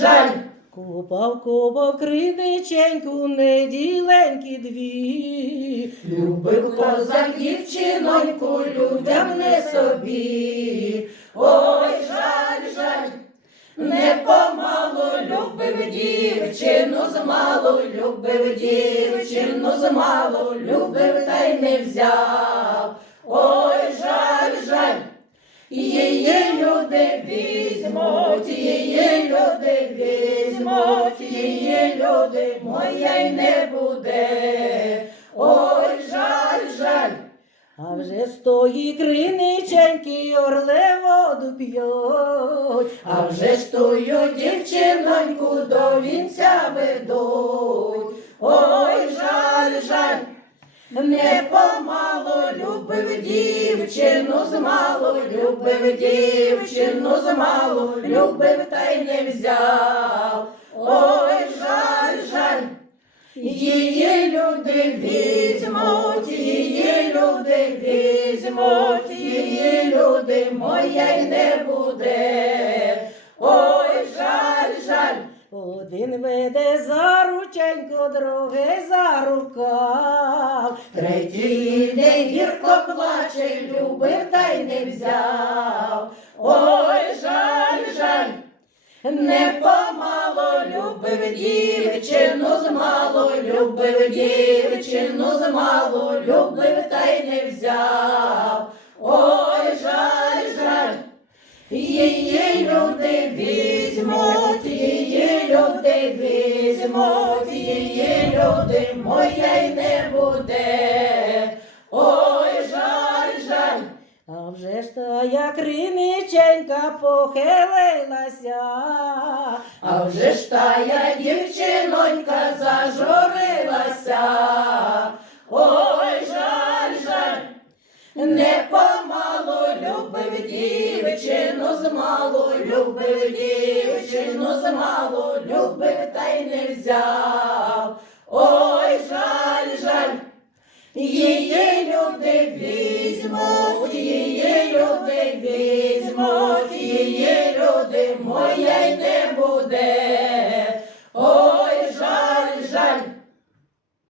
жаль. Купав купав криниченьку, неділенькі дві. Любив козак дівчиноньку, людям не собі. Ой, жаль, жаль, не помалу любив дівчину змалу, любив дівчину змалу, любив та й не взяв. Ой. Її люди візьмуть, її люди візьмуть, її люди моя не буде. Ой, жаль, жаль. А вже з тої криниченьки орле воду п'ють. А вже ж тую дівчиноньку до вінця ведуть. Не помалу любив дівчину змалу, любив дівчину змалу, любив та й не взяв. Ой, жаль, жаль. Її люди візьмуть, її люди візьмуть, її люди моя й не буде. Ой, жаль, жаль. Один веде за рученьку, другий за рукав. Третій іде гірко плаче, любив та й не взяв. Ой, жаль, жаль. Не помалу любив дівчину змалу, любив дівчину змалу, любив та й не взяв. Ой, жаль, жаль. Її люди візьмуть, її люди візьмуть, її люди моя й не буде. Тая криниченька похилилася. А вже ж тая дівчинонька зажурилася. Ой, жаль, жаль. Не помалу любив дівчину змалу, любив дівчину змалу, любив та й не взяв. Ой, жаль, жаль. Її люди візьмуть, її моє не буде.